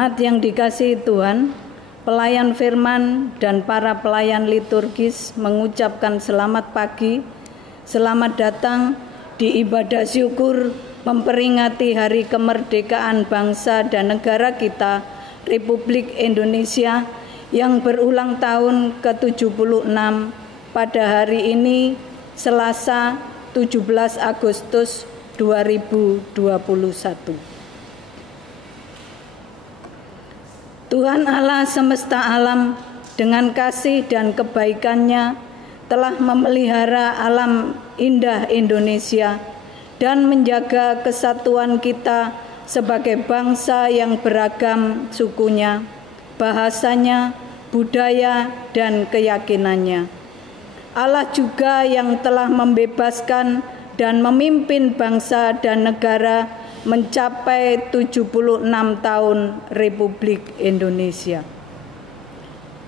Jemaat yang dikasihi Tuhan, pelayan firman dan para pelayan liturgis mengucapkan selamat pagi, selamat datang di ibadah syukur memperingati Hari Kemerdekaan Bangsa dan Negara kita, Republik Indonesia, yang berulang tahun ke-76 pada hari ini, Selasa 17 Agustus 2021. Tuhan Allah semesta alam dengan kasih dan kebaikannya telah memelihara alam indah Indonesia dan menjaga kesatuan kita sebagai bangsa yang beragam sukunya, bahasanya, budaya, dan keyakinannya. Allah juga yang telah membebaskan dan memimpin bangsa dan negara mencapai 76 tahun Republik Indonesia.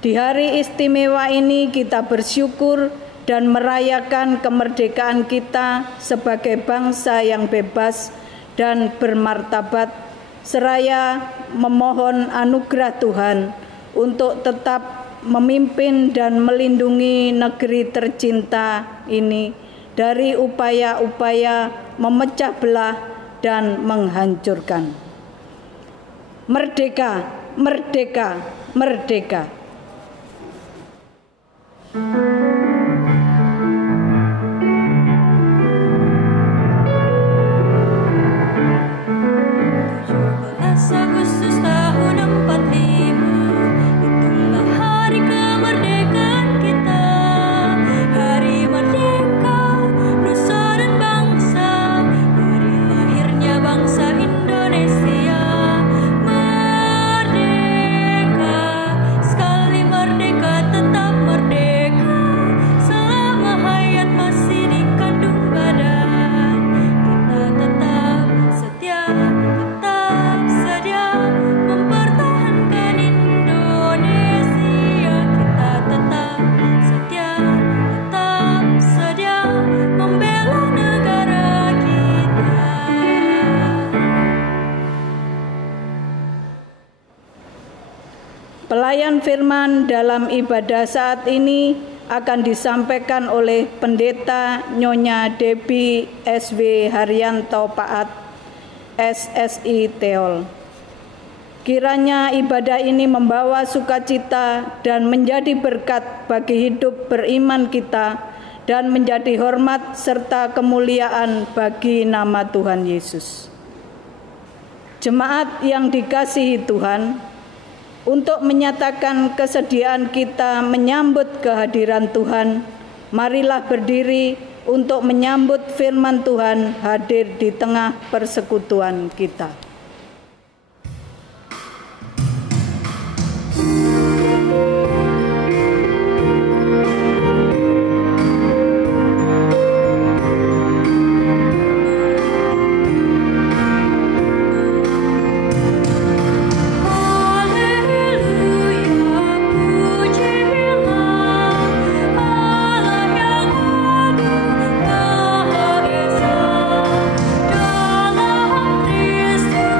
Di hari istimewa ini kita bersyukur dan merayakan kemerdekaan kita sebagai bangsa yang bebas dan bermartabat, seraya memohon anugerah Tuhan untuk tetap memimpin dan melindungi negeri tercinta ini dari upaya-upaya memecah belah dan menghancurkan. Merdeka, merdeka, merdeka. Agustus tahun 45, itulah hari kemerdekaan kita. Hari merdeka, nusa dan bangsa, hari lahirnya bangsa Indonesia. Merdeka, sekali merdeka tetap merdeka, selama hayat masih dikandung badan. Kita tetap setia, tetap sedia mempertahankan Indonesia. Kita tetap setia, tetap sedia membela negara kita. Pelayan firman dalam ibadah saat ini akan disampaikan oleh Pendeta Nyonya Debbie S.W. Haryanto Paat, SSI Teol. Kiranya ibadah ini membawa sukacita dan menjadi berkat bagi hidup beriman kita dan menjadi hormat serta kemuliaan bagi nama Tuhan Yesus. Jemaat yang dikasihi Tuhan, untuk menyatakan kesediaan kita menyambut kehadiran Tuhan, marilah berdiri untuk menyambut firman Tuhan hadir di tengah persekutuan kita. Dalam Kristus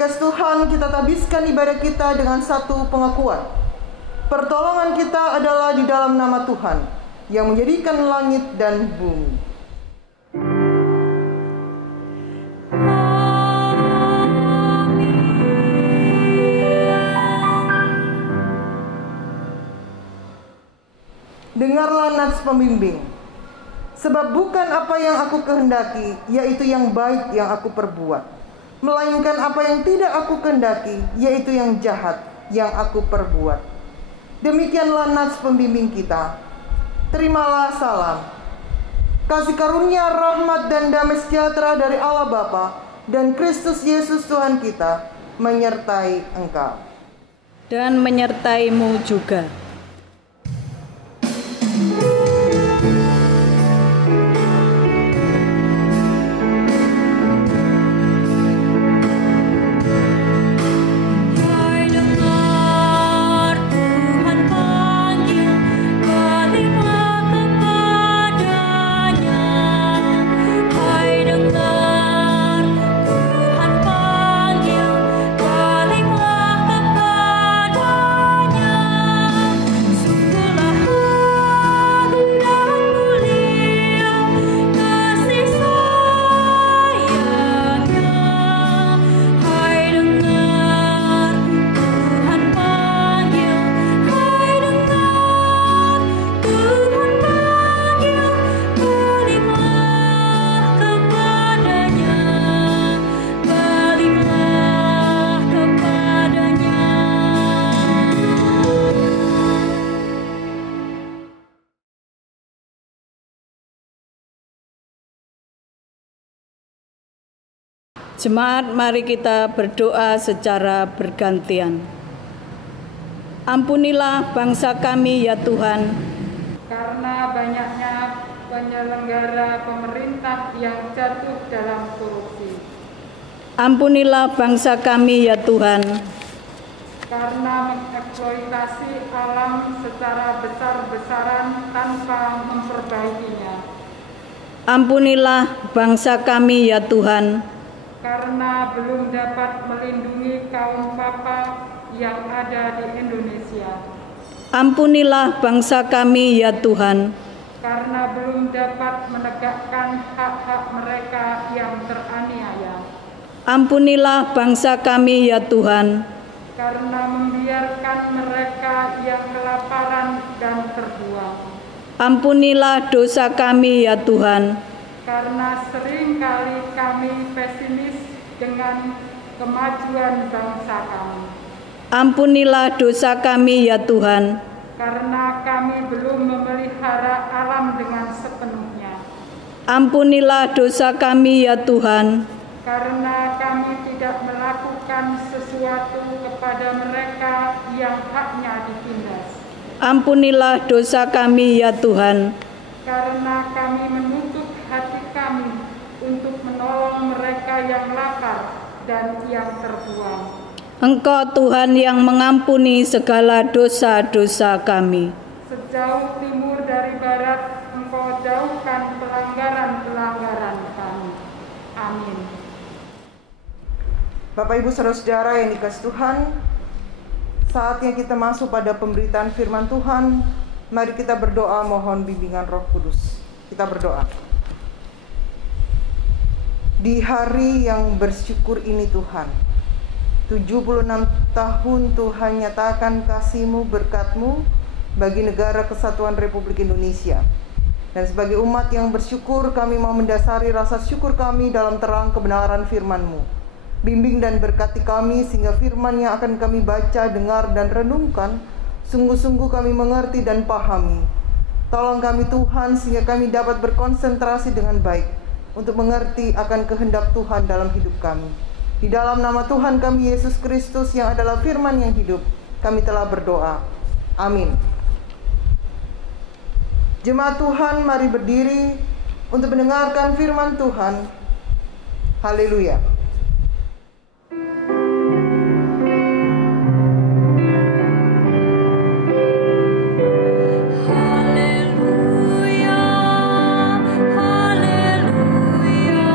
dikasih Tuhan, kita habiskan ibadah kita dengan satu pengakuan. Pertolongan kita adalah di dalam nama Tuhan yang menjadikan langit dan bumi. Dengarlah nats pembimbing. Sebab bukan apa yang aku kehendaki, yaitu yang baik yang aku perbuat, melainkan apa yang tidak aku kehendaki, yaitu yang jahat yang aku perbuat. Demikianlah nats pembimbing kita. Terimalah salam. Kasih karunia, rahmat, dan damai sejahtera dari Allah Bapa dan Kristus Yesus Tuhan kita menyertai engkau. Dan menyertaimu juga. Jemaat, mari kita berdoa secara bergantian. Ampunilah bangsa kami ya Tuhan, karena banyaknya penyelenggara pemerintah yang jatuh dalam korupsi. Ampunilah bangsa kami ya Tuhan, karena mengeksploitasi alam secara besar-besaran tanpa memperbaikinya. Ampunilah bangsa kami ya Tuhan, karena belum dapat melindungi kaum papa yang ada di Indonesia. Ampunilah bangsa kami ya Tuhan, karena belum dapat menegakkan hak-hak mereka yang teraniaya. Ampunilah bangsa kami ya Tuhan, karena membiarkan mereka yang kelaparan dan terbuang. Ampunilah dosa kami ya Tuhan, karena seringkali kami pesimis dengan kemajuan bangsa kami. Ampunilah dosa kami ya Tuhan, karena kami belum memelihara alam dengan sepenuhnya. Ampunilah dosa kami ya Tuhan, karena kami tidak melakukan sesuatu kepada mereka yang haknya ditindas. Ampunilah dosa kami ya Tuhan, karena kami menutup hati kami untuk menolong mereka yang lapar dan yang terbuang. Engkau Tuhan yang mengampuni segala dosa-dosa kami. Sejauh timur dari barat, Engkau jauhkan pelanggaran-pelanggaran kami. Amin. Bapak Ibu saudara-saudara yang dikasih Tuhan, saatnya kita masuk pada pemberitaan firman Tuhan. Mari kita berdoa mohon bimbingan Roh Kudus. Kita berdoa. Di hari yang bersyukur ini Tuhan, 76 tahun Tuhan nyatakan kasih-Mu, berkat-Mu bagi negara kesatuan Republik Indonesia. Dan sebagai umat yang bersyukur, kami mau mendasari rasa syukur kami dalam terang kebenaran firman-Mu. Bimbing dan berkati kami sehingga firman yang akan kami baca, dengar, dan renungkan sungguh-sungguh kami mengerti dan pahami. Tolong kami Tuhan sehingga kami dapat berkonsentrasi dengan baik untuk mengerti akan kehendak Tuhan dalam hidup kami. Di dalam nama Tuhan kami Yesus Kristus yang adalah firman yang hidup, kami telah berdoa. Amin. Jemaat Tuhan, mari berdiri untuk mendengarkan firman Tuhan. Haleluya. Haleluya, haleluya,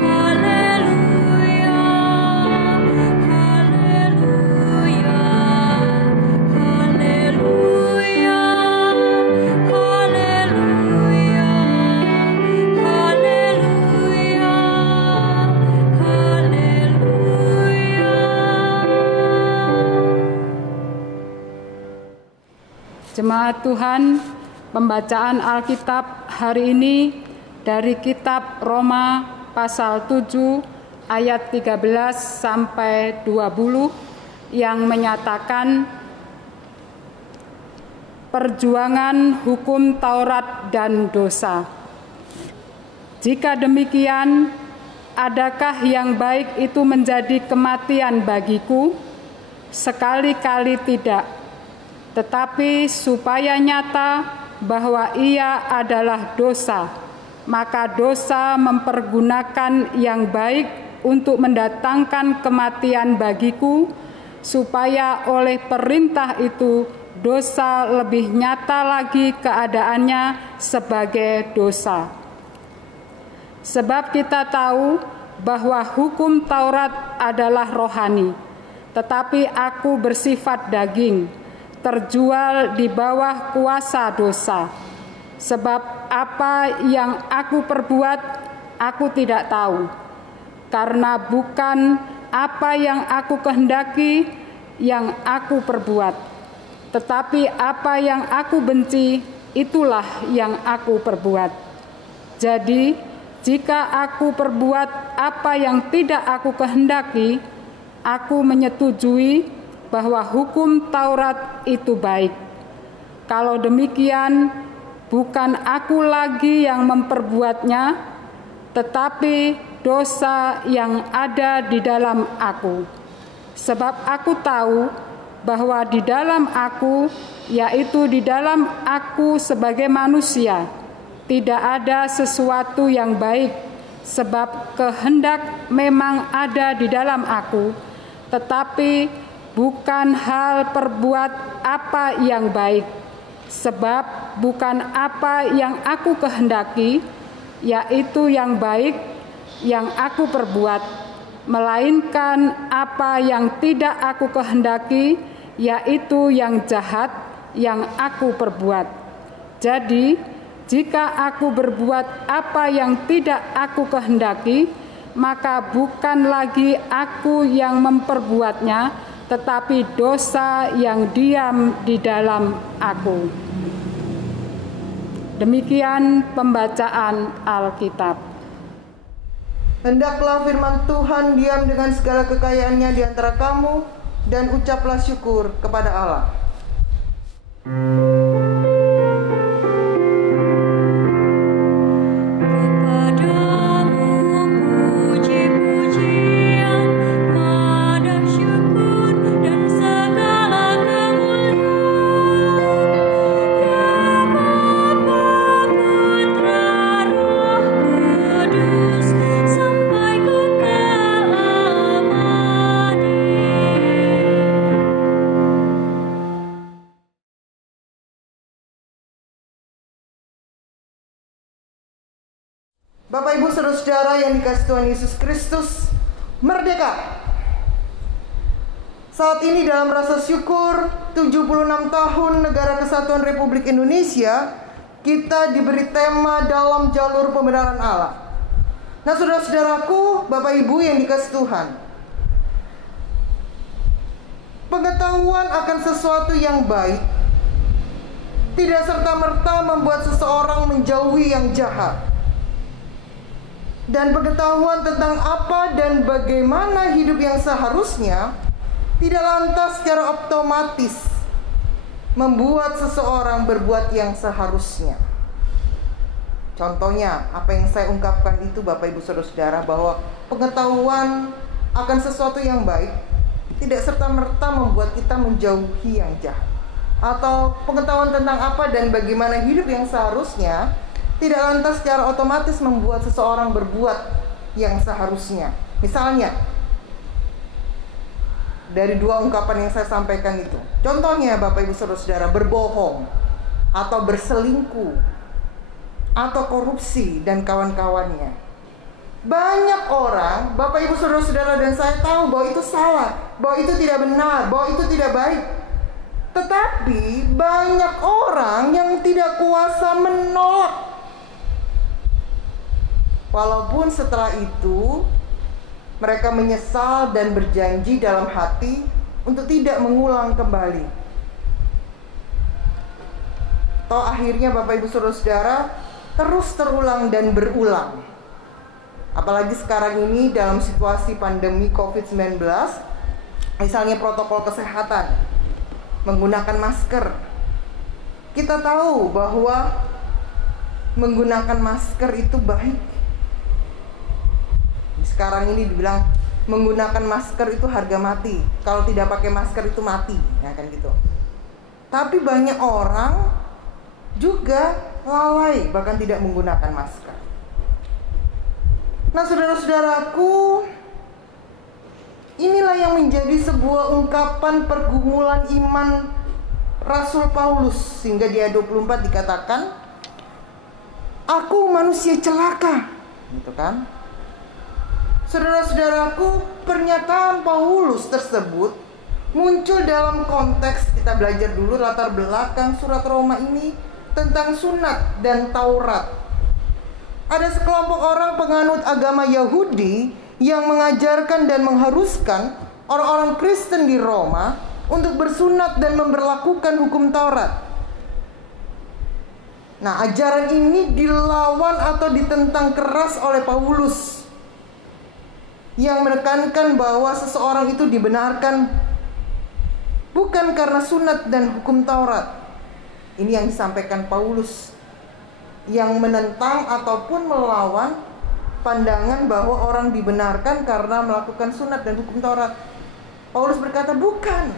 haleluya. Jemaat Tuhan, pembacaan Alkitab hari ini dari kitab Roma pasal 7 ayat 13 sampai 20 yang menyatakan perjuangan hukum Taurat dan dosa. Jika demikian, adakah yang baik itu menjadi kematian bagiku? Sekali-kali tidak. Tetapi supaya nyata bahwa ia adalah dosa, maka dosa mempergunakan yang baik untuk mendatangkan kematian bagiku, supaya oleh perintah itu dosa lebih nyata lagi keadaannya sebagai dosa. Sebab kita tahu bahwa hukum Taurat adalah rohani, tetapi aku bersifat daging, terjual di bawah kuasa dosa. Sebab apa yang aku perbuat, aku tidak tahu. Karena bukan apa yang aku kehendaki yang aku perbuat, tetapi apa yang aku benci, itulah yang aku perbuat. Jadi, jika aku perbuat apa yang tidak aku kehendaki, aku menyetujui bahwa hukum Taurat itu baik. Kalau demikian, bukan aku lagi yang memperbuatnya, tetapi dosa yang ada di dalam aku. Sebab aku tahu bahwa di dalam aku, yaitu di dalam aku sebagai manusia, tidak ada sesuatu yang baik, sebab kehendak memang ada di dalam aku, tetapi bukan hal perbuat apa yang baik, sebab bukan apa yang aku kehendaki, yaitu yang baik yang aku perbuat, melainkan apa yang tidak aku kehendaki, yaitu yang jahat yang aku perbuat. Jadi, jika aku berbuat apa yang tidak aku kehendaki, maka bukan lagi aku yang memperbuatnya, tetapi dosa yang diam di dalam aku. Demikian pembacaan Alkitab. Hendaklah firman Tuhan diam dengan segala kekayaannya di antara kamu, dan ucaplah syukur kepada Allah. Bapak, Ibu, Saudara-saudara yang dikasihi Tuhan Yesus Kristus, merdeka! Saat ini dalam rasa syukur 76 tahun Negara Kesatuan Republik Indonesia, kita diberi tema dalam jalur pembenaran Allah. Nah, saudara-saudaraku, Bapak Ibu yang dikasihi Tuhan, pengetahuan akan sesuatu yang baik tidak serta-merta membuat seseorang menjauhi yang jahat. Dan pengetahuan tentang apa dan bagaimana hidup yang seharusnya tidak lantas secara otomatis membuat seseorang berbuat yang seharusnya. Contohnya, apa yang saya ungkapkan itu, Bapak, Ibu, Saudara-saudara, bahwa pengetahuan akan sesuatu yang baik tidak serta-merta membuat kita menjauhi yang jahat. Atau pengetahuan tentang apa dan bagaimana hidup yang seharusnya tidak lantas secara otomatis membuat seseorang berbuat yang seharusnya. Misalnya, dari dua ungkapan yang saya sampaikan itu. Contohnya, Bapak, Ibu, Saudara-saudara, berbohong, atau berselingkuh, atau korupsi, dan kawan-kawannya. Banyak orang, Bapak, Ibu, Saudara-saudara, dan saya tahu bahwa itu salah, bahwa itu tidak benar, bahwa itu tidak baik. Tetapi banyak orang yang tidak kuasa menolak. Walaupun setelah itu mereka menyesal dan berjanji dalam hati untuk tidak mengulang kembali. Toh akhirnya Bapak Ibu Saudara-saudara terus terulang dan berulang. Apalagi sekarang ini dalam situasi pandemi COVID-19, misalnya protokol kesehatan, menggunakan masker. Kita tahu bahwa menggunakan masker itu baik. Sekarang ini dibilang menggunakan masker itu harga mati. Kalau tidak pakai masker itu mati, ya kan gitu. Tapi banyak orang juga lalai, bahkan tidak menggunakan masker. Nah, saudara-saudaraku, inilah yang menjadi sebuah ungkapan pergumulan iman Rasul Paulus, sehingga di ayat 24 dikatakan, aku manusia celaka, gitu kan? Saudara-saudaraku, pernyataan Paulus tersebut muncul dalam konteks, kita belajar dulu latar belakang surat Roma ini tentang sunat dan Taurat. Ada sekelompok orang penganut agama Yahudi yang mengajarkan dan mengharuskan orang-orang Kristen di Roma untuk bersunat dan memberlakukan hukum Taurat. Nah, ajaran ini dilawan atau ditentang keras oleh Paulus, yang menekankan bahwa seseorang itu dibenarkan bukan karena sunat dan hukum Taurat. Ini yang disampaikan Paulus, yang menentang ataupun melawan pandangan bahwa orang dibenarkan karena melakukan sunat dan hukum Taurat. Paulus berkata, bukan.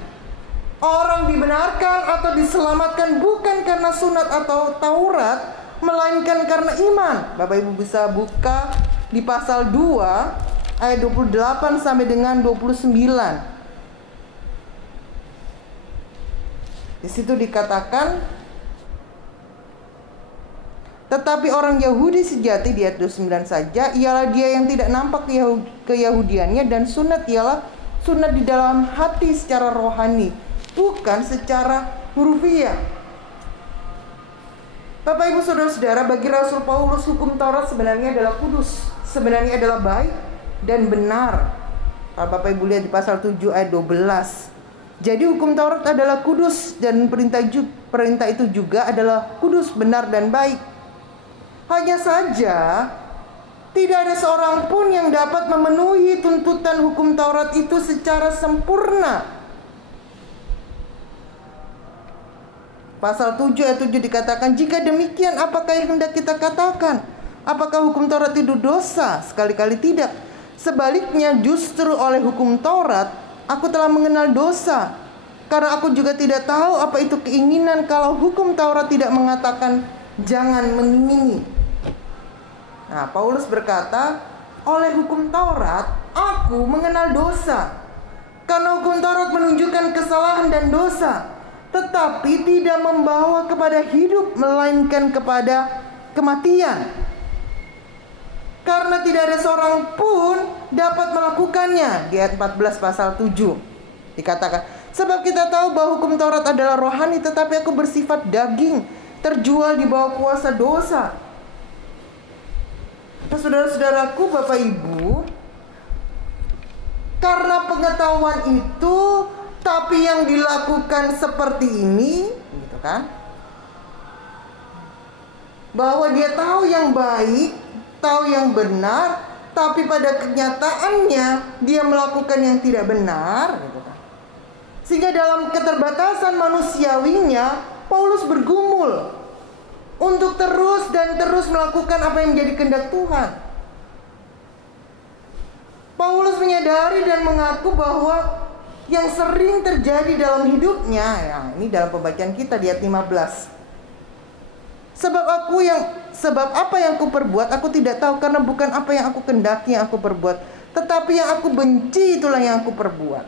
Orang dibenarkan atau diselamatkan bukan karena sunat atau Taurat, melainkan karena iman. Bapak Ibu bisa buka di pasal 2 ayat 28 sampai dengan 29. Di situ dikatakan, tetapi orang Yahudi sejati, di ayat 29 saja, ialah dia yang tidak nampak keyahudiannya, dan sunat ialah sunat di dalam hati secara rohani, bukan secara hurufiah. Bapak Ibu Saudara-saudara, bagi Rasul Paulus hukum Taurat sebenarnya adalah kudus, sebenarnya adalah baik dan benar. Kalau Bapak Ibu lihat di pasal 7 ayat 12. Jadi hukum Taurat adalah kudus, dan perintah itu juga adalah kudus, benar dan baik. Hanya saja tidak ada seorang pun yang dapat memenuhi tuntutan hukum Taurat itu secara sempurna. Pasal 7 ayat 7 dikatakan, jika demikian apakah yang hendak kita katakan? Apakah hukum Taurat itu dosa? Sekali-kali tidak. Sebaliknya, justru oleh hukum Taurat aku telah mengenal dosa, karena aku juga tidak tahu apa itu keinginan kalau hukum Taurat tidak mengatakan jangan mengingini. Nah, Paulus berkata, oleh hukum Taurat aku mengenal dosa, karena hukum Taurat menunjukkan kesalahan dan dosa, tetapi tidak membawa kepada hidup, melainkan kepada kematian. Karena tidak ada seorang pun dapat melakukannya. Di ayat 14 pasal 7 dikatakan, sebab kita tahu bahwa hukum Taurat adalah rohani, tetapi aku bersifat daging, terjual di bawah kuasa dosa. Nah, saudara-saudaraku, Bapak Ibu, karena pengetahuan itu, tapi yang dilakukan seperti ini, gitu kan? Bahwa dia tahu yang baik, tahu yang benar, tapi pada kenyataannya dia melakukan yang tidak benar, gitu kan? Sehingga dalam keterbatasan manusiawinya, Paulus bergumul untuk terus dan terus melakukan apa yang menjadi kehendak Tuhan. Paulus menyadari dan mengaku bahwa yang sering terjadi dalam hidupnya, ya, ini dalam pembacaan kita di ayat 15. Sebab apa yang aku perbuat aku tidak tahu, karena bukan apa yang aku kehendaki yang aku perbuat, tetapi yang aku benci itulah yang aku perbuat.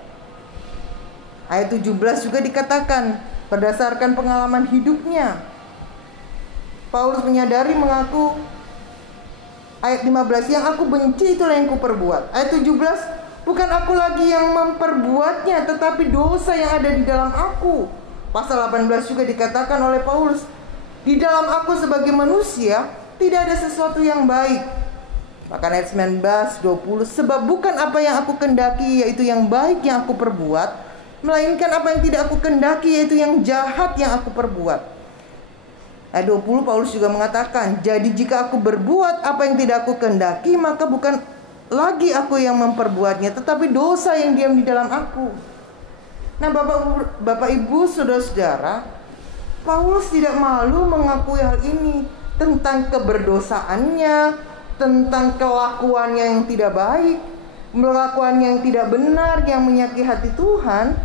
Ayat 17 juga dikatakan berdasarkan pengalaman hidupnya. Paulus menyadari, mengaku, ayat 15, yang aku benci itulah yang aku perbuat. Ayat 17, bukan aku lagi yang memperbuatnya, tetapi dosa yang ada di dalam aku. Pasal 18 juga dikatakan oleh Paulus, di dalam aku sebagai manusia tidak ada sesuatu yang baik. Bahkan ayat 19, 20, sebab bukan apa yang aku kehendaki yaitu yang baik yang aku perbuat, melainkan apa yang tidak aku kehendaki yaitu yang jahat yang aku perbuat. Ayat 20 Paulus juga mengatakan, jadi jika aku berbuat apa yang tidak aku kehendaki, maka bukan lagi aku yang memperbuatnya, tetapi dosa yang diam di dalam aku. Nah, Bapak Ibu, saudara-saudara, Paulus tidak malu mengakui hal ini tentang keberdosaannya, tentang kelakuannya yang tidak baik, kelakuannya yang tidak benar, yang menyakiti hati Tuhan.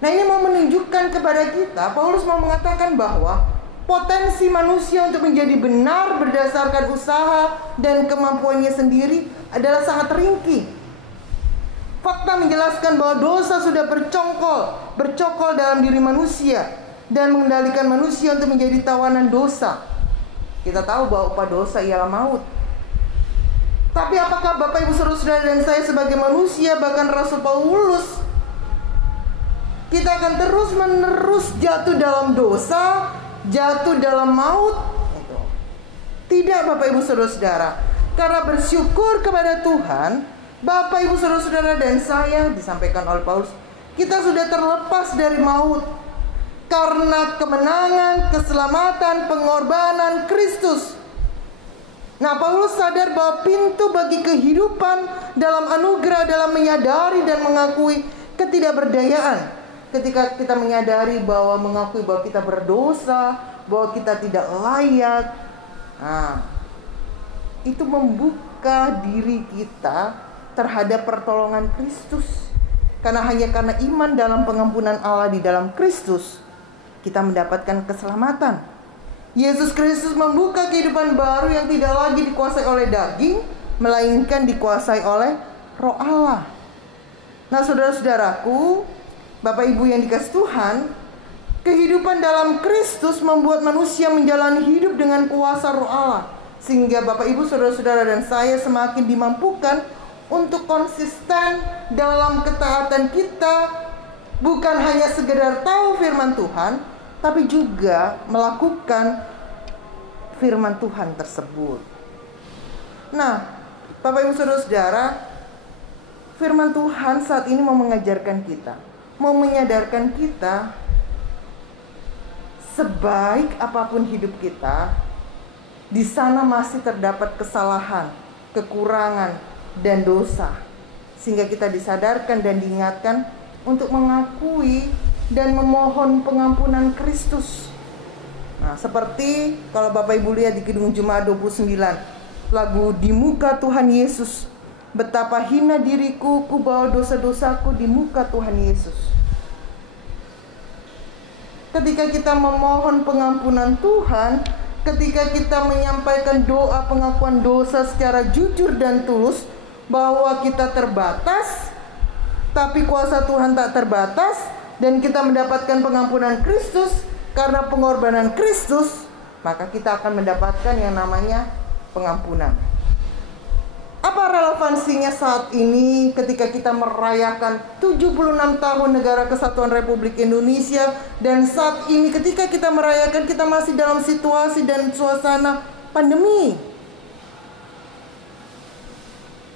Nah, ini mau menunjukkan kepada kita, Paulus mau mengatakan bahwa potensi manusia untuk menjadi benar berdasarkan usaha dan kemampuannya sendiri adalah sangat ringkih. Fakta menjelaskan bahwa dosa sudah bercokol dalam diri manusia dan mengendalikan manusia untuk menjadi tawanan dosa. Kita tahu bahwa upah dosa ialah maut. Tapi apakah Bapak Ibu Saudara dan saya sebagai manusia, bahkan Rasul Paulus, kita akan terus-menerus jatuh dalam dosa, jatuh dalam maut? Tidak, Bapak Ibu Saudara-saudara. Karena bersyukur kepada Tuhan, Bapak Ibu Saudara-saudara dan saya, disampaikan oleh Paulus, kita sudah terlepas dari maut karena kemenangan, keselamatan, pengorbanan Kristus. Nah, Paulus sadar bahwa pintu bagi kehidupan dalam anugerah, dalam menyadari dan mengakui ketidakberdayaan. Ketika kita menyadari bahwa mengakui bahwa kita berdosa, bahwa kita tidak layak, nah, itu membuka diri kita terhadap pertolongan Kristus. Karena hanya karena iman dalam pengampunan Allah di dalam Kristus, kita mendapatkan keselamatan. Yesus Kristus membuka kehidupan baru yang tidak lagi dikuasai oleh daging, melainkan dikuasai oleh Roh Allah. Nah, saudara-saudaraku, Bapak Ibu yang dikasihi Tuhan, kehidupan dalam Kristus membuat manusia menjalani hidup dengan kuasa Roh Allah, sehingga Bapak Ibu, saudara-saudara dan saya semakin dimampukan untuk konsisten dalam ketaatan kita, bukan hanya sekedar tahu firman Tuhan, tapi juga melakukan firman Tuhan tersebut. Nah, Bapak Ibu saudara-saudara, firman Tuhan saat ini mau mengajarkan kita, mau menyadarkan kita, sebaik apapun hidup kita, di sana masih terdapat kesalahan, kekurangan, dan dosa. Sehingga kita disadarkan dan diingatkan untuk mengakui dan memohon pengampunan Kristus. Nah, seperti kalau Bapak Ibu lihat di Kidung Jemaat 29, lagu Di Muka Tuhan Yesus, betapa hina diriku, ku bawa dosa-dosaku di muka Tuhan Yesus. Ketika kita memohon pengampunan Tuhan, ketika kita menyampaikan doa pengakuan dosa secara jujur dan tulus, bahwa kita terbatas, tapi kuasa Tuhan tak terbatas, dan kita mendapatkan pengampunan Kristus karena pengorbanan Kristus, maka kita akan mendapatkan yang namanya pengampunan. Apa relevansinya saat ini ketika kita merayakan 76 tahun Negara Kesatuan Republik Indonesia, dan saat ini ketika kita merayakan, kita masih dalam situasi dan suasana pandemi?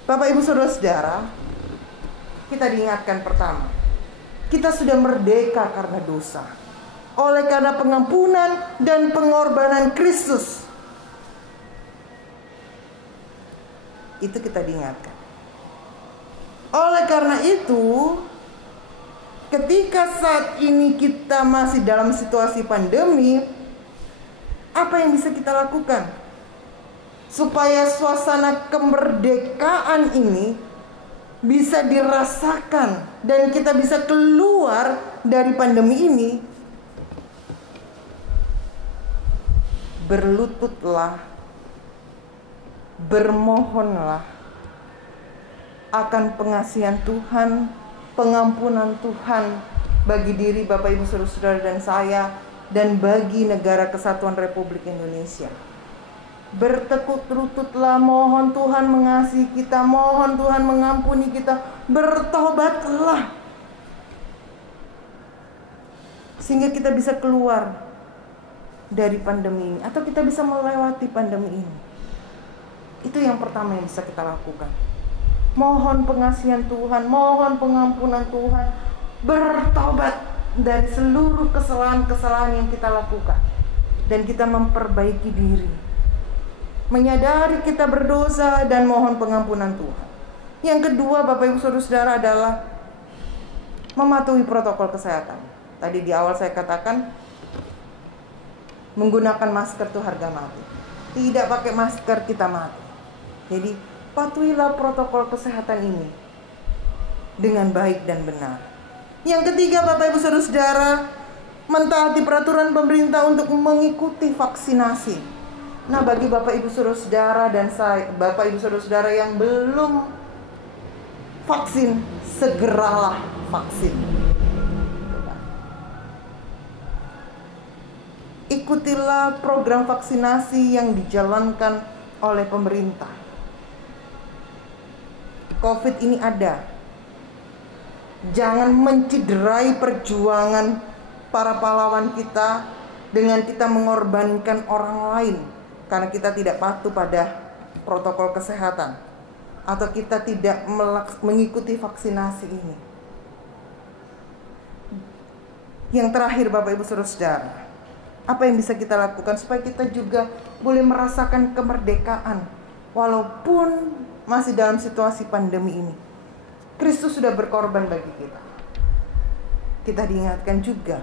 Bapak Ibu saudara-saudara, kita diingatkan pertama, kita sudah merdeka karena dosa, oleh karena pengampunan dan pengorbanan Kristus. Itu kita diingatkan. Oleh karena itu, ketika saat ini kita masih dalam situasi pandemi, apa yang bisa kita lakukan supaya suasana kemerdekaan ini bisa dirasakan dan kita bisa keluar dari pandemi ini? Berlututlah, bermohonlah akan pengasihan Tuhan, pengampunan Tuhan bagi diri Bapak Ibu Saudara-saudara dan saya, dan bagi Negara Kesatuan Republik Indonesia. Bertekuk lututlah, mohon Tuhan mengasihi kita, mohon Tuhan mengampuni kita, bertobatlah sehingga kita bisa keluar dari pandemi ini, atau kita bisa melewati pandemi ini. Itu yang pertama yang bisa kita lakukan. Mohon pengasihan Tuhan, mohon pengampunan Tuhan, bertobat, dari seluruh kesalahan-kesalahan yang kita lakukan, dan kita memperbaiki diri, menyadari kita berdosa dan mohon pengampunan Tuhan. Yang kedua, Bapak Ibu Saudara-saudara, adalah mematuhi protokol kesehatan. Tadi di awal saya katakan menggunakan masker itu harga mati. Tidak pakai masker kita mati. Jadi patuhilah protokol kesehatan ini dengan baik dan benar. Yang ketiga, Bapak Ibu Saudara-saudara, mentaati peraturan pemerintah untuk mengikuti vaksinasi. Nah, bagi Bapak Ibu Saudara-saudara dan saya, Bapak Ibu Saudara-saudara yang belum vaksin, segeralah vaksin. Ikutilah program vaksinasi yang dijalankan oleh pemerintah. COVID ini ada. Jangan menciderai perjuangan para pahlawan kita dengan kita mengorbankan orang lain karena kita tidak patuh pada protokol kesehatan atau kita tidak mengikuti vaksinasi ini. Yang terakhir, Bapak Ibu Saudara-saudara, apa yang bisa kita lakukan supaya kita juga boleh merasakan kemerdekaan walaupun masih dalam situasi pandemi ini? Kristus sudah berkorban bagi kita. Kita diingatkan juga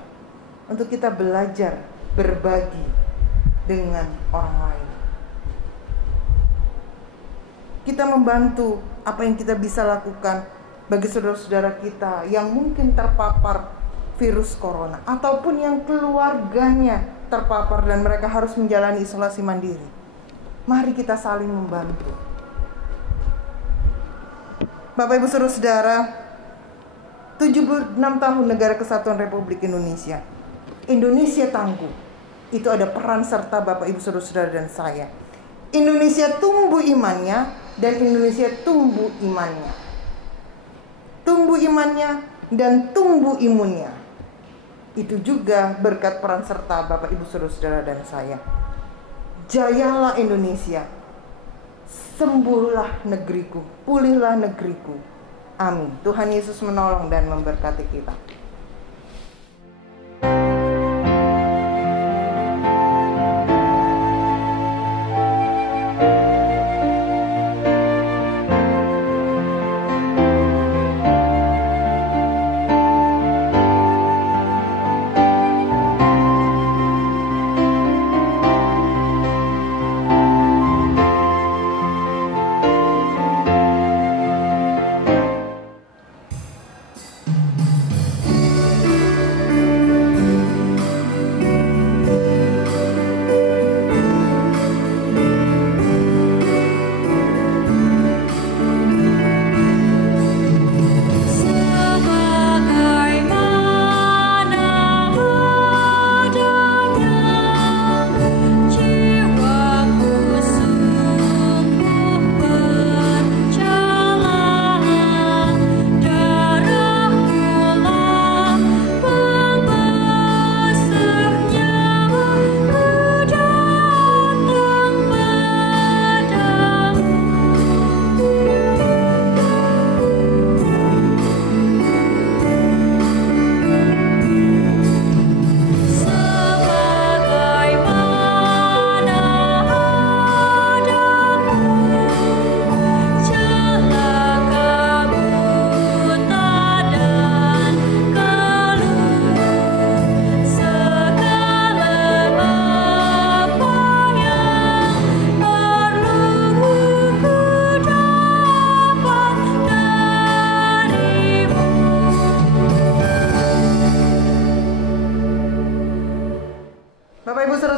untuk kita belajar berbagi dengan orang lain. Kita membantu apa yang kita bisa lakukan bagi saudara-saudara kita yang mungkin terpapar virus corona ataupun yang keluarganya terpapar dan mereka harus menjalani isolasi mandiri. Mari kita saling membantu. Bapak Ibu Saudara-saudara, 76 tahun Negara Kesatuan Republik Indonesia. Indonesia tangguh. Itu ada peran serta Bapak Ibu Saudara-saudara dan saya. Indonesia tumbuh imannya dan Indonesia tumbuh imannya. Tumbuh imannya dan tumbuh imunnya. Itu juga berkat peran serta Bapak Ibu Saudara-saudara dan saya. Jayalah Indonesia. Sembuhlah negeriku, pulihlah negeriku. Amin. Tuhan Yesus menolong dan memberkati kita.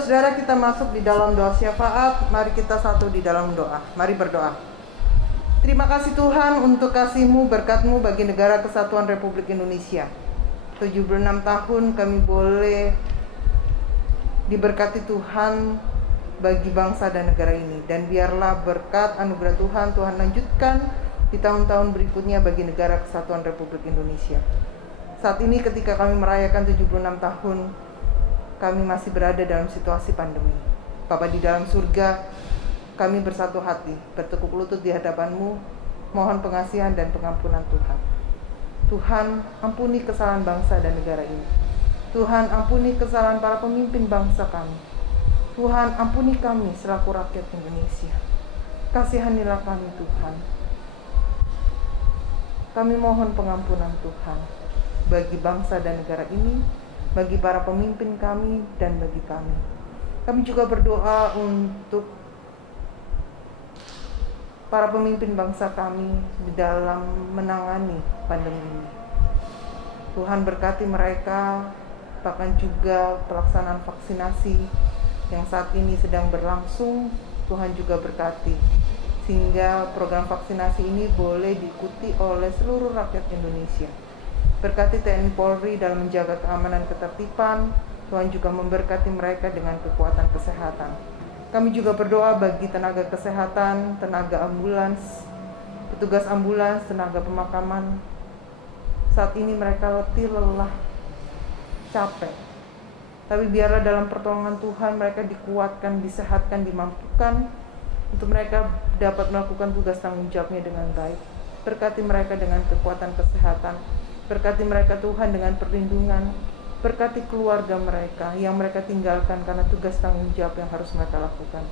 Saudara, kita masuk di dalam doa syafaat. Mari kita satu di dalam doa. Mari berdoa. Terima kasih Tuhan untuk kasih-Mu, berkat-Mu bagi negara Kesatuan Republik Indonesia. 76 tahun kami boleh diberkati Tuhan bagi bangsa dan negara ini. Dan biarlah berkat anugerah Tuhan, Tuhan lanjutkan di tahun-tahun berikutnya bagi negara Kesatuan Republik Indonesia. Saat ini ketika kami merayakan 76 tahun, kami masih berada dalam situasi pandemi. Bapa di dalam surga, kami bersatu hati, bertekuk lutut di hadapan-Mu, mohon pengasihan dan pengampunan Tuhan. Tuhan, ampuni kesalahan bangsa dan negara ini. Tuhan, ampuni kesalahan para pemimpin bangsa kami. Tuhan, ampuni kami selaku rakyat Indonesia. Kasihanilah kami, Tuhan. Kami mohon pengampunan Tuhan bagi bangsa dan negara ini, bagi para pemimpin kami, dan bagi kami. Kami juga berdoa untuk para pemimpin bangsa kami di dalam menangani pandemi ini. Tuhan berkati mereka, bahkan juga pelaksanaan vaksinasi yang saat ini sedang berlangsung. Tuhan juga berkati sehingga program vaksinasi ini boleh diikuti oleh seluruh rakyat Indonesia. Berkati TNI Polri dalam menjaga keamanan ketertiban. Tuhan juga memberkati mereka dengan kekuatan kesehatan. Kami juga berdoa bagi tenaga kesehatan, tenaga ambulans, petugas ambulans, tenaga pemakaman. Saat ini mereka letih, lelah, capek. Tapi biarlah dalam pertolongan Tuhan mereka dikuatkan, disehatkan, dimampukan untuk mereka dapat melakukan tugas tanggung jawabnya dengan baik. Berkati mereka dengan kekuatan kesehatan. Berkati mereka Tuhan dengan perlindungan. Berkati keluarga mereka yang mereka tinggalkan karena tugas tanggung jawab yang harus mereka lakukan.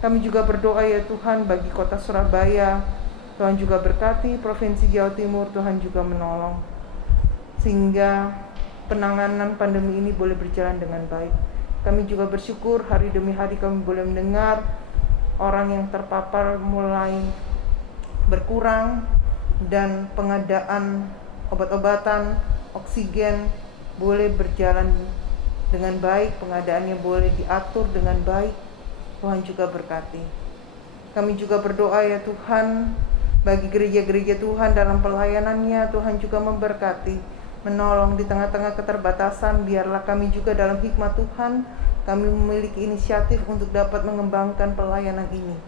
Kami juga berdoa ya Tuhan bagi kota Surabaya. Tuhan juga berkati Provinsi Jawa Timur. Tuhan juga menolong sehingga penanganan pandemi ini boleh berjalan dengan baik. Kami juga bersyukur hari demi hari kami boleh mendengar orang yang terpapar mulai berkurang dan pengadaan obat-obatan, oksigen boleh berjalan dengan baik, pengadaannya boleh diatur dengan baik. Tuhan juga berkati. Kami juga berdoa ya Tuhan bagi gereja-gereja Tuhan dalam pelayanannya. Tuhan juga memberkati, menolong di tengah-tengah keterbatasan. Biarlah kami juga dalam hikmat Tuhan, kami memiliki inisiatif untuk dapat mengembangkan pelayanan ini,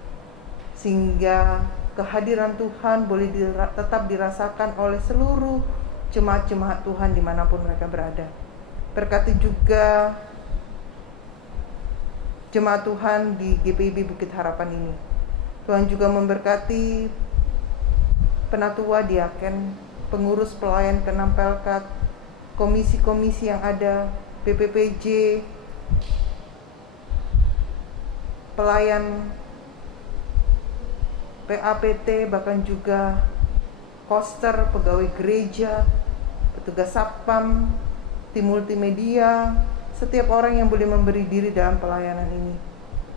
sehingga kehadiran Tuhan boleh tetap dirasakan oleh seluruh jemaat-jemaat Tuhan dimanapun mereka berada. Berkati juga jemaat Tuhan di GPIB Bukit Harapan ini. Tuhan juga memberkati penatua, diaken, pengurus pelayan ke-6 Pelkat, komisi-komisi yang ada, BPPJ, pelayan PAPT, bahkan juga koster, pegawai gereja, petugas satpam, tim multimedia, setiap orang yang boleh memberi diri dalam pelayanan ini.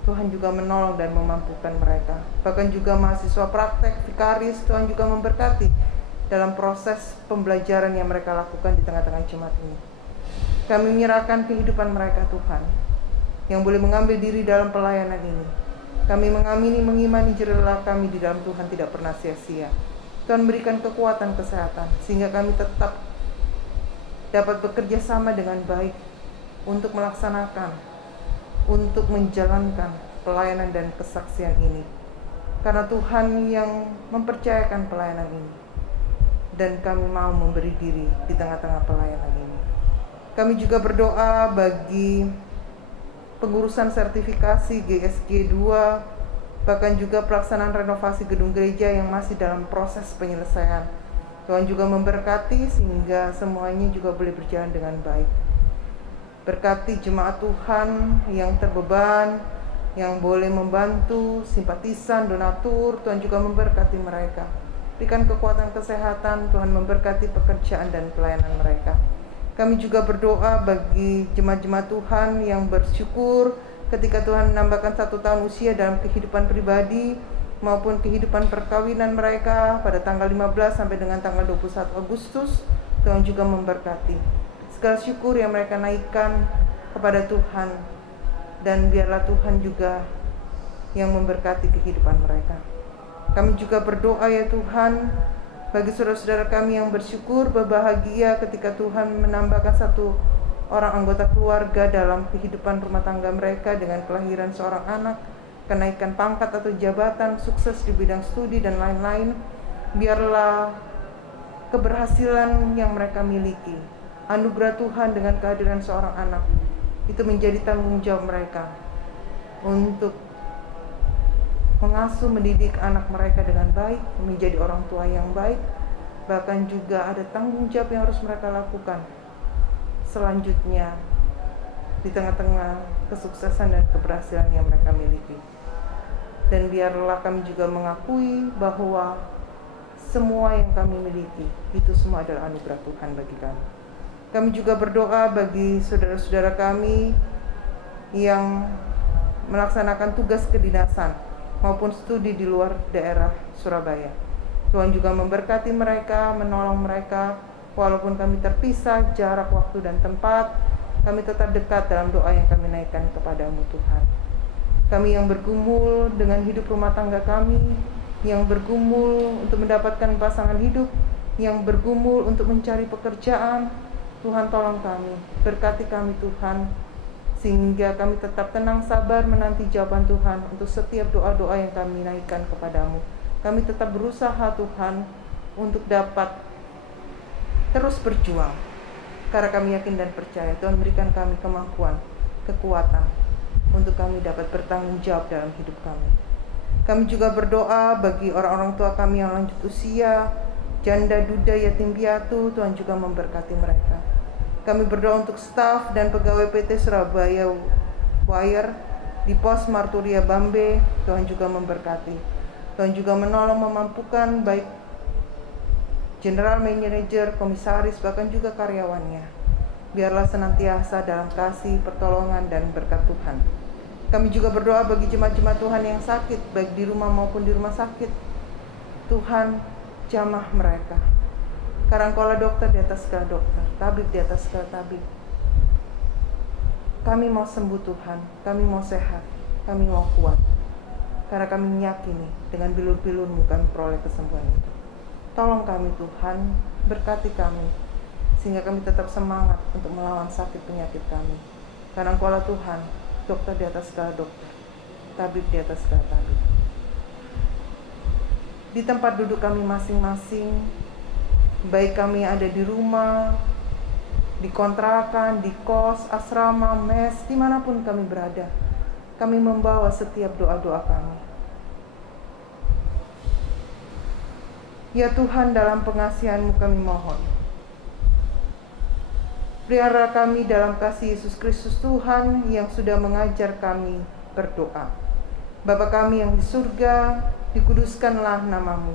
Tuhan juga menolong dan memampukan mereka. Bahkan juga mahasiswa praktek, vikaris, Tuhan juga memberkati dalam proses pembelajaran yang mereka lakukan di tengah-tengah jemaat ini. Kami menyerahkan kehidupan mereka Tuhan, yang boleh mengambil diri dalam pelayanan ini. Kami mengamini, mengimani jerilah kami di dalam Tuhan tidak pernah sia-sia. Tuhan berikan kekuatan kesehatan, sehingga kami tetap dapat bekerja sama dengan baik untuk melaksanakan, untuk menjalankan pelayanan dan kesaksian ini. Karena Tuhan yang mempercayakan pelayanan ini, dan kami mau memberi diri di tengah-tengah pelayanan ini. Kami juga berdoa bagi pengurusan sertifikasi GSG 2, bahkan juga pelaksanaan renovasi gedung gereja yang masih dalam proses penyelesaian. Tuhan juga memberkati sehingga semuanya juga boleh berjalan dengan baik. Berkati jemaat Tuhan yang terbeban, yang boleh membantu, simpatisan, donatur. Tuhan juga memberkati mereka. Berikan kekuatan kesehatan, Tuhan memberkati pekerjaan dan pelayanan mereka. Kami juga berdoa bagi jemaat-jemaat Tuhan yang bersyukur ketika Tuhan menambahkan 1 tahun usia dalam kehidupan pribadi maupun kehidupan perkawinan mereka pada tanggal 15 sampai dengan tanggal 21 Agustus. Tuhan juga memberkati. Segala syukur yang mereka naikkan kepada Tuhan, dan biarlah Tuhan juga yang memberkati kehidupan mereka. Kami juga berdoa ya Tuhan bagi saudara-saudara kami yang bersyukur, berbahagia ketika Tuhan menambahkan 1 orang anggota keluarga dalam kehidupan rumah tangga mereka dengan kelahiran seorang anak, kenaikan pangkat atau jabatan, sukses di bidang studi dan lain-lain. Biarlah keberhasilan yang mereka miliki, anugerah Tuhan dengan kehadiran seorang anak, itu menjadi tanggung jawab mereka untuk mengasuh, mendidik anak mereka dengan baik, menjadi orang tua yang baik. Bahkan juga ada tanggung jawab yang harus mereka lakukan selanjutnya di tengah-tengah kesuksesan dan keberhasilan yang mereka miliki. Dan biarlah kami juga mengakui bahwa semua yang kami miliki itu semua adalah anugerah Tuhan bagi kami. Kami juga berdoa bagi saudara-saudara kami yang melaksanakan tugas kedinasan maupun studi di luar daerah Surabaya. Tuhan juga memberkati mereka, menolong mereka, walaupun kami terpisah jarak waktu dan tempat, kami tetap dekat dalam doa yang kami naikkan kepadamu Tuhan. Kami yang bergumul dengan hidup rumah tangga kami, yang bergumul untuk mendapatkan pasangan hidup, yang bergumul untuk mencari pekerjaan, Tuhan tolong kami, berkati kami Tuhan, sehingga kami tetap tenang sabar menanti jawaban Tuhan untuk setiap doa-doa yang kami naikkan kepadamu. Kami tetap berusaha Tuhan untuk dapat terus berjuang, karena kami yakin dan percaya Tuhan berikan kami kemampuan, kekuatan untuk kami dapat bertanggung jawab dalam hidup kami. Kami juga berdoa bagi orang-orang tua kami yang lanjut usia, janda, duda, yatim piatu, Tuhan juga memberkati mereka. Kami berdoa untuk staf dan pegawai PT Surabaya Wire di Pos Marturia Bambe, Tuhan juga memberkati. Tuhan juga menolong memampukan baik General Manager, komisaris, bahkan juga karyawannya. Biarlah senantiasa dalam kasih, pertolongan, dan berkat Tuhan. Kami juga berdoa bagi jemaat-jemaat Tuhan yang sakit, baik di rumah maupun di rumah sakit. Tuhan, jamah mereka. Karena Engkaulah dokter di atas segala dokter, tabib di atas segala tabib. Kami mau sembuh Tuhan, kami mau sehat, kami mau kuat. Karena kami meyakini dengan bilur-bilur-Mu kami peroleh kesembuhan itu. Tolong kami Tuhan, berkati kami, sehingga kami tetap semangat untuk melawan sakit penyakit kami. Karena Engkaulah Tuhan, dokter di atas segala dokter, tabib di atas segala tabib. Di tempat duduk kami masing-masing, baik kami ada di rumah, di kontrakan, di kos, asrama, mes, dimanapun kami berada, kami membawa setiap doa-doa kami. Ya Tuhan, dalam pengasihan-Mu kami mohon, pelihara kami dalam kasih Yesus Kristus Tuhan yang sudah mengajar kami berdoa. Bapa kami yang di surga, dikuduskanlah nama-Mu.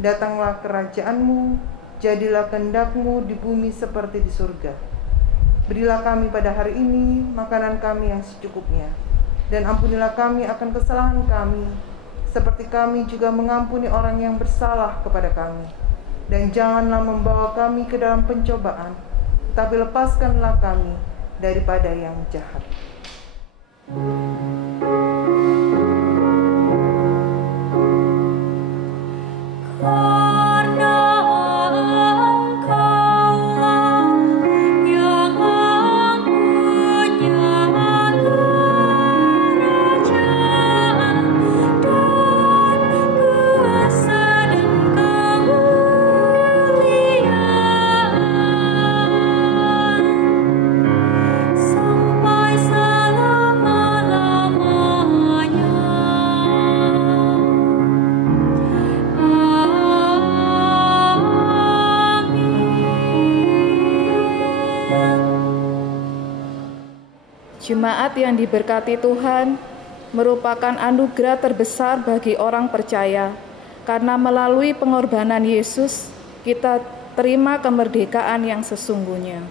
Datanglah kerajaan-Mu, jadilah kehendak-Mu di bumi seperti di surga. Berilah kami pada hari ini makanan kami yang secukupnya, dan ampunilah kami akan kesalahan kami, seperti kami juga mengampuni orang yang bersalah kepada kami. Dan janganlah membawa kami ke dalam pencobaan, tapi lepaskanlah kami daripada yang jahat. Jemaat yang diberkati Tuhan merupakan anugerah terbesar bagi orang percaya, karena melalui pengorbanan Yesus kita terima kemerdekaan yang sesungguhnya.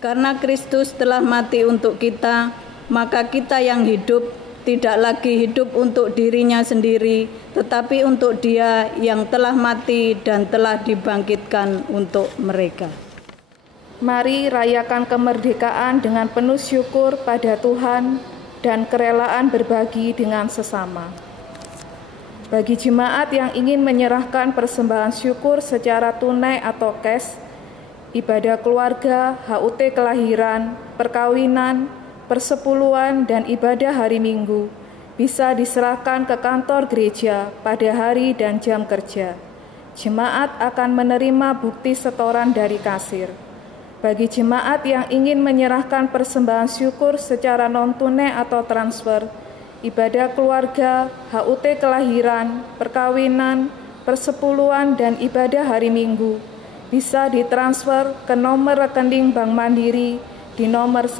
Karena Kristus telah mati untuk kita, maka kita yang hidup tidak lagi hidup untuk dirinya sendiri, tetapi untuk Dia yang telah mati dan telah dibangkitkan untuk mereka. Mari rayakan kemerdekaan dengan penuh syukur pada Tuhan dan kerelaan berbagi dengan sesama. Bagi jemaat yang ingin menyerahkan persembahan syukur secara tunai atau cash, ibadah keluarga, HUT kelahiran, perkawinan, persepuluhan, dan ibadah hari Minggu bisa diserahkan ke kantor gereja pada hari dan jam kerja. Jemaat akan menerima bukti setoran dari kasir. Bagi jemaat yang ingin menyerahkan persembahan syukur secara non-tunai atau transfer, ibadah keluarga, HUT kelahiran, perkawinan, persepuluhan, dan ibadah hari Minggu bisa ditransfer ke nomor rekening Bank Mandiri di nomor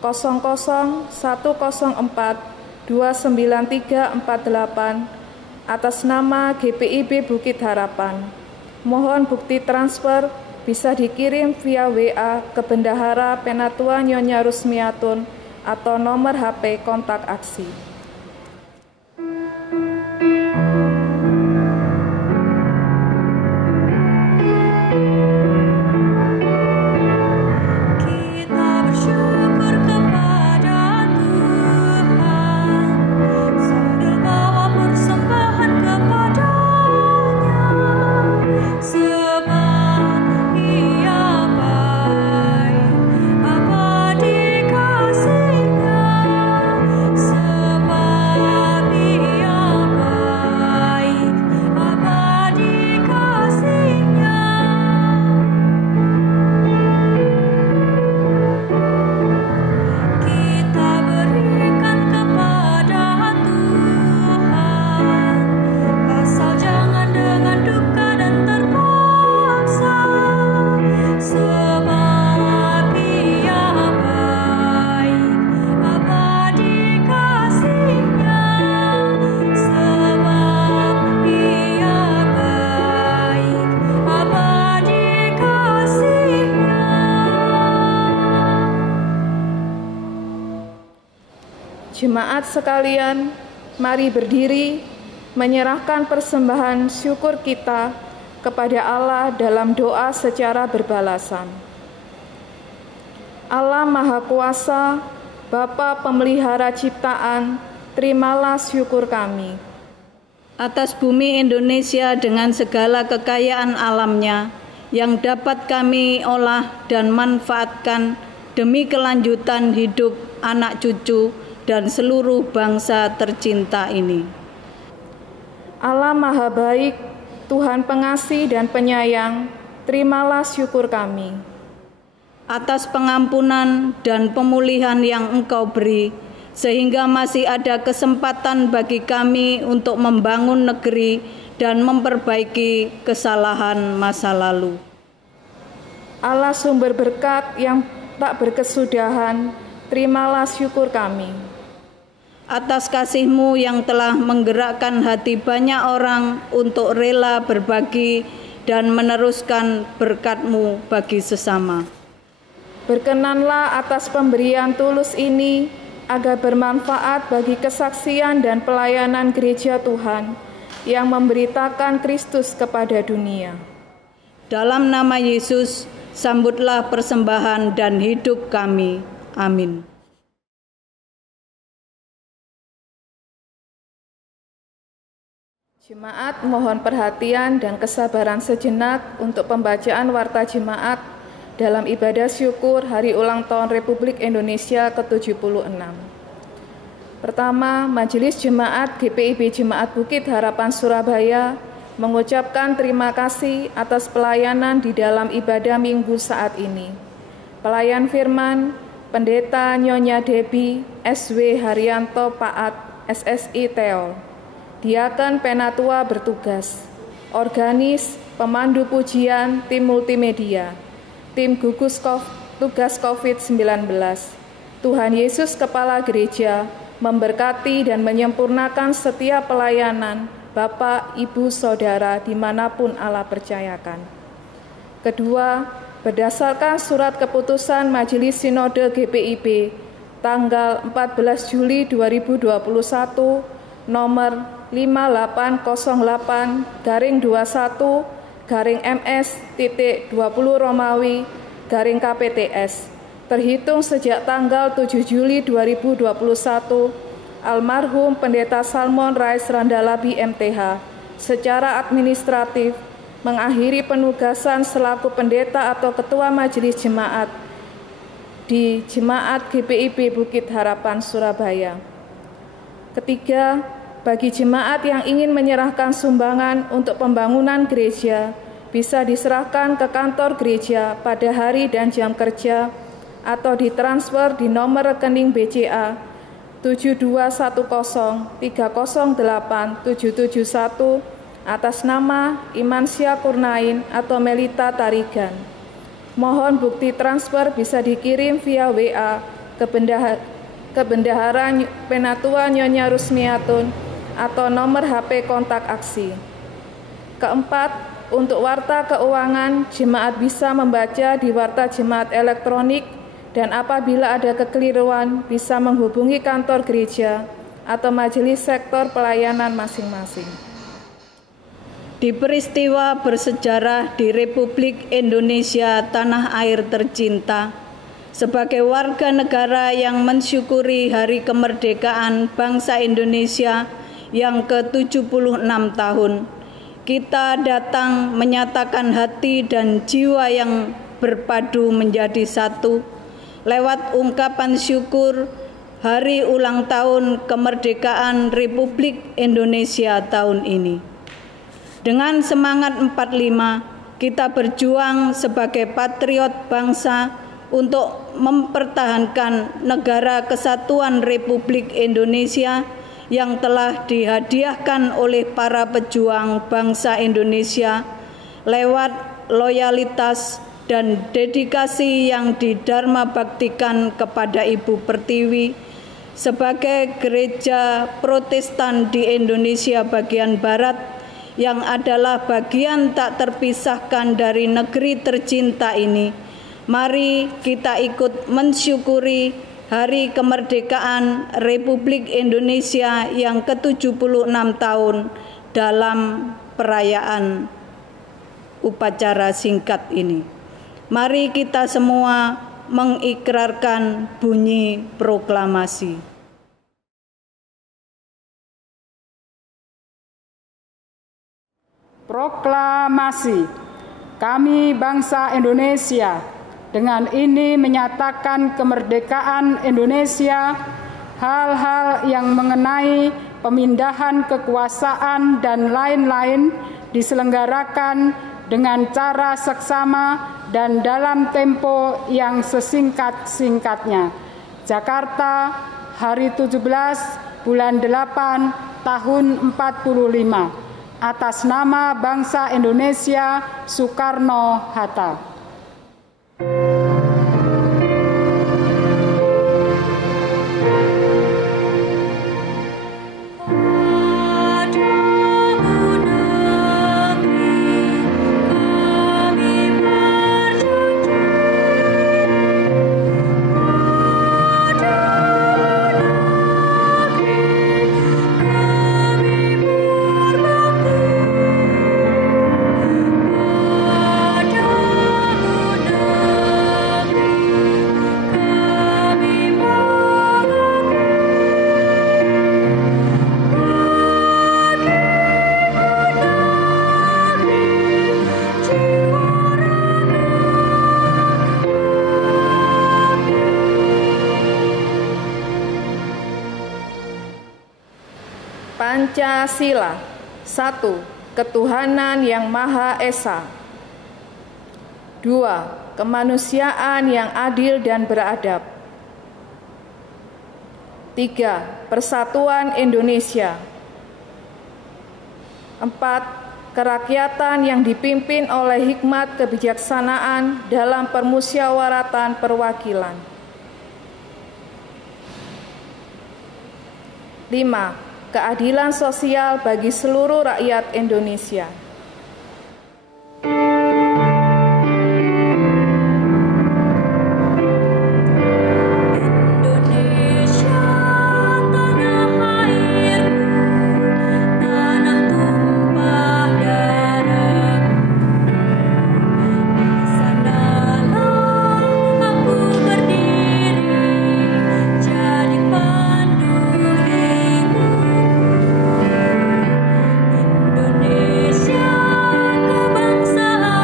141-104-29348 atas nama GPIB Bukit Harapan. Mohon bukti transfer bisa dikirim via WA ke Bendahara Penatua Nyonya Rusmiatun atau nomor HP kontak aksi. Jemaat sekalian, mari berdiri menyerahkan persembahan syukur kita kepada Allah dalam doa secara berbalasan. Allah Maha Kuasa, Bapa Pemelihara Ciptaan, terimalah syukur kami. Atas bumi Indonesia dengan segala kekayaan alamnya yang dapat kami olah dan manfaatkan demi kelanjutan hidup anak cucu dan seluruh bangsa tercinta ini. Allah Maha Baik, Tuhan pengasih dan penyayang, terimalah syukur kami. Atas pengampunan dan pemulihan yang Engkau beri, sehingga masih ada kesempatan bagi kami untuk membangun negeri dan memperbaiki kesalahan masa lalu. Allah sumber berkat yang tak berkesudahan, terimalah syukur kami. Atas kasih-Mu yang telah menggerakkan hati banyak orang untuk rela berbagi dan meneruskan berkat-Mu bagi sesama. Berkenanlah atas pemberian tulus ini agar bermanfaat bagi kesaksian dan pelayanan gereja Tuhan yang memberitakan Kristus kepada dunia. Dalam nama Yesus, sambutlah persembahan dan hidup kami. Amin. Jemaat mohon perhatian dan kesabaran sejenak untuk pembacaan warta jemaat dalam ibadah syukur Hari Ulang Tahun Republik Indonesia ke-76. Pertama, Majelis Jemaat GPIB Jemaat Bukit Harapan Surabaya mengucapkan terima kasih atas pelayanan di dalam ibadah minggu saat ini. Pelayan firman, Pendeta Nyonya Debi, SW Haryanto Paat, SSI Teol. Diaken Penatua bertugas, organis, pemandu pujian, tim multimedia, tim gugus tugas COVID-19. Tuhan Yesus Kepala Gereja memberkati dan menyempurnakan setiap pelayanan Bapak, Ibu, Saudara dimanapun Allah percayakan. Kedua, berdasarkan surat keputusan Majelis Sinode GPIB tanggal 14 Juli 2021 nomor 5808-21-MS-20 Romawi /KPTS terhitung sejak tanggal 7 Juli 2021 almarhum Pendeta Salmon Rais Randalabi MTH secara administratif mengakhiri penugasan selaku pendeta atau ketua majelis jemaat di Jemaat GPIB Bukit Harapan Surabaya. Ketiga, bagi jemaat yang ingin menyerahkan sumbangan untuk pembangunan gereja, bisa diserahkan ke kantor gereja pada hari dan jam kerja atau ditransfer di nomor rekening BCA 7210308771 atas nama Imansyah Kurnain atau Melita Tarigan. Mohon bukti transfer bisa dikirim via WA ke Bendahara Penatua Nyonya Rusmiatun atau nomor HP kontak aksi. Keempat, untuk warta keuangan, jemaat bisa membaca di warta jemaat elektronik dan apabila ada kekeliruan bisa menghubungi kantor gereja atau majelis sektor pelayanan masing-masing. Di peristiwa bersejarah di Republik Indonesia tanah air tercinta, sebagai warga negara yang mensyukuri Hari Kemerdekaan Bangsa Indonesia yang ke-76 tahun, kita datang menyatakan hati dan jiwa yang berpadu menjadi satu lewat ungkapan syukur Hari Ulang Tahun Kemerdekaan Republik Indonesia tahun ini. Dengan semangat 45, kita berjuang sebagai patriot bangsa untuk mempertahankan negara kesatuan Republik Indonesia yang telah dihadiahkan oleh para pejuang bangsa Indonesia lewat loyalitas dan dedikasi yang didharma baktikan kepada Ibu Pertiwi sebagai gereja Protestan di Indonesia bagian Barat yang adalah bagian tak terpisahkan dari negeri tercinta ini. Mari kita ikut mensyukuri Hari Kemerdekaan Republik Indonesia yang ke-76 tahun dalam perayaan upacara singkat ini. Mari kita semua mengikrarkan bunyi proklamasi. Proklamasi. Kami bangsa Indonesia dengan ini menyatakan kemerdekaan Indonesia, hal-hal yang mengenai pemindahan kekuasaan dan lain-lain diselenggarakan dengan cara seksama dan dalam tempo yang sesingkat-singkatnya. Jakarta, hari 17 bulan 8 tahun 45. Atas nama bangsa Indonesia, Soekarno-Hatta. Pancasila. 1. Ketuhanan yang Maha Esa. 2. Kemanusiaan yang adil dan beradab. 3. Persatuan Indonesia. 4. Kerakyatan yang dipimpin oleh hikmat kebijaksanaan dalam permusyawaratan perwakilan. 5. Keadilan sosial bagi seluruh rakyat Indonesia. Indonesia, kebangsaan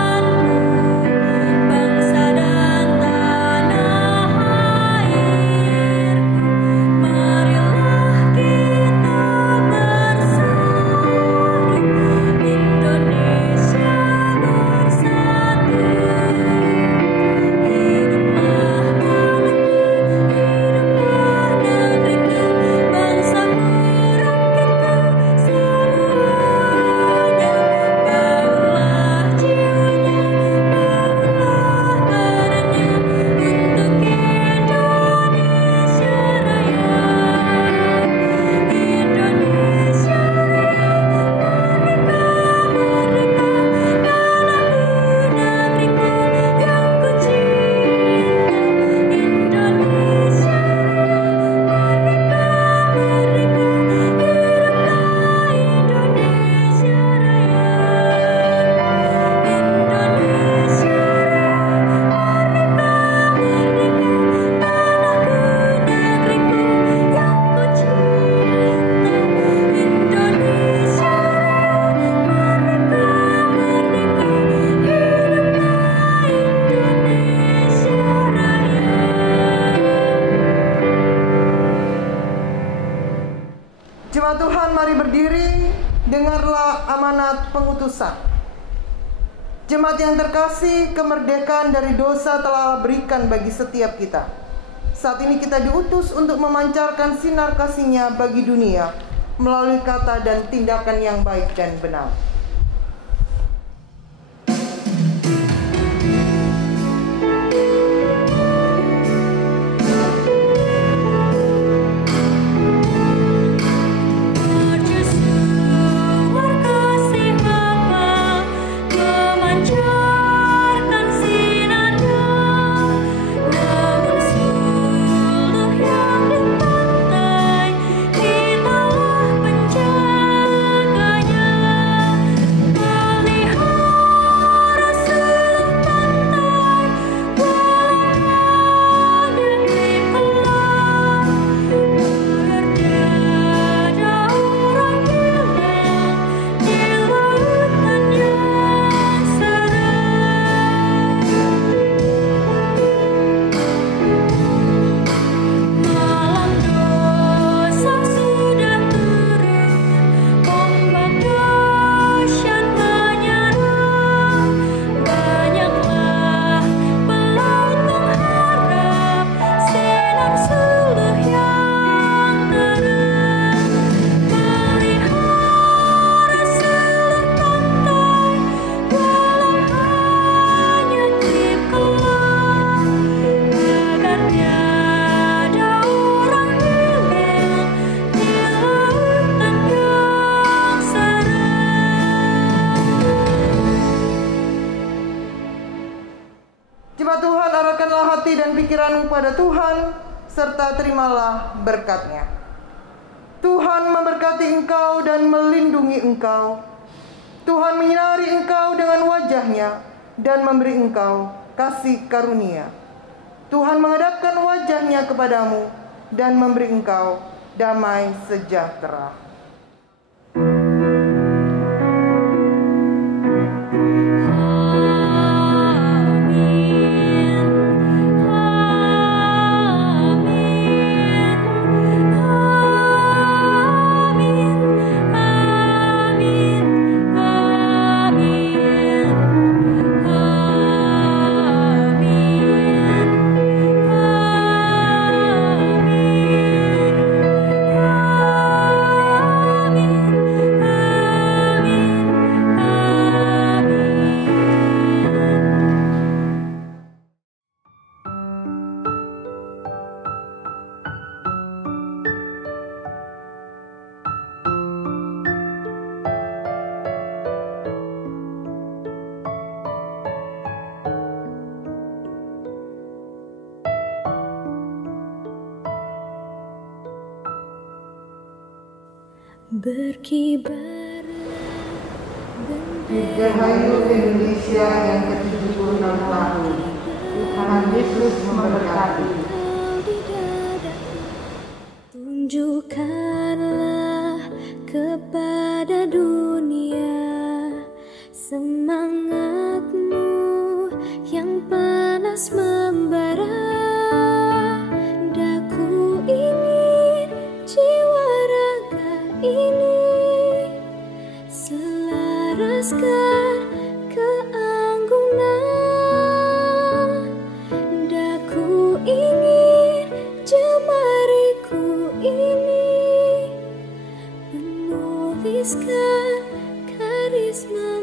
pengutusan. Jemaat yang terkasih, kemerdekaan dari dosa telah Allah berikan bagi setiap kita. Saat ini kita diutus untuk memancarkan sinar kasih-Nya bagi dunia melalui kata dan tindakan yang baik dan benar. Pada Tuhan, serta terimalah berkat-Nya. Tuhan memberkati engkau dan melindungi engkau. Tuhan menyinari engkau dengan wajah-Nya dan memberi engkau kasih karunia. Tuhan menghadapkan wajah-Nya kepadamu dan memberi engkau damai sejahtera. Berkibarlah Dirgahayu Indonesia yang ke-76 tahun. Tuhan Yesus memberkati. Tunjukkanlah kepada dunia semangatmu yang panas membara. Daku ingin jiwa raga ini selaraskan keanggunan. Daku ingin jemariku ini menuliskan karisma